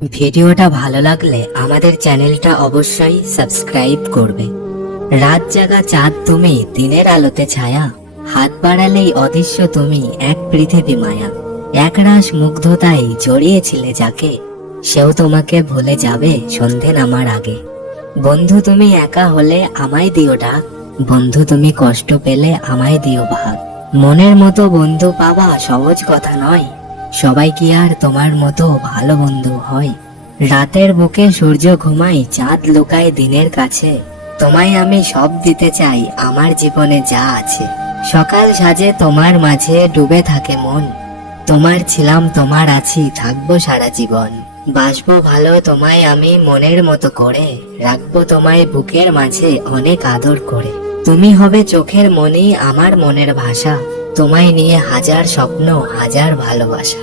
ভিডিওটা ভালো লাগলে আমাদের চ্যানেলটা অবশ্যই সাবস্ক্রাইব করবে। রাত জাগা চাঁদ তুমি, দিনের আলোতে ছায়া, হাত বাড়ালেই অদৃশ্য তুমি, এক পৃথিবী মায়া। একরাশ মুগ্ধতায় জড়িয়েছিলে যাকে, সেও তোমাকে ভুলে যাবে সন্ধে নামার আগে। বন্ধু তুমি একা হলে আমায় দিও ডাক, বন্ধু তুমি কষ্ট পেলে আমায় দিও ভাগ। মনের মতো বন্ধু পাওয়া সহজ কথা নয়, সবাই কি আর তোমার মতো ভালো বন্ধু হয়? রাতের বুকে সূর্য ঘুমায়, চাঁদ লুকায় দিনের কাছে, তোমায় আমি সব দিতে চাই আমার জীবনে যা আছে। সকাল সাজে তোমার মাঝে ডুবে থাকে মন, তোমার ছিলাম তোমার আছি থাকবো সারা জীবন। বাসবো ভালো তোমায় আমি মনের মতো করে, রাখবো তোমায় বুকের মাঝে অনেক আদর করে। তুমি হবে চোখের মনি আমার মনের ভাষা, তোমায় নিয়ে হাজার স্বপ্ন হাজার ভালোবাসা।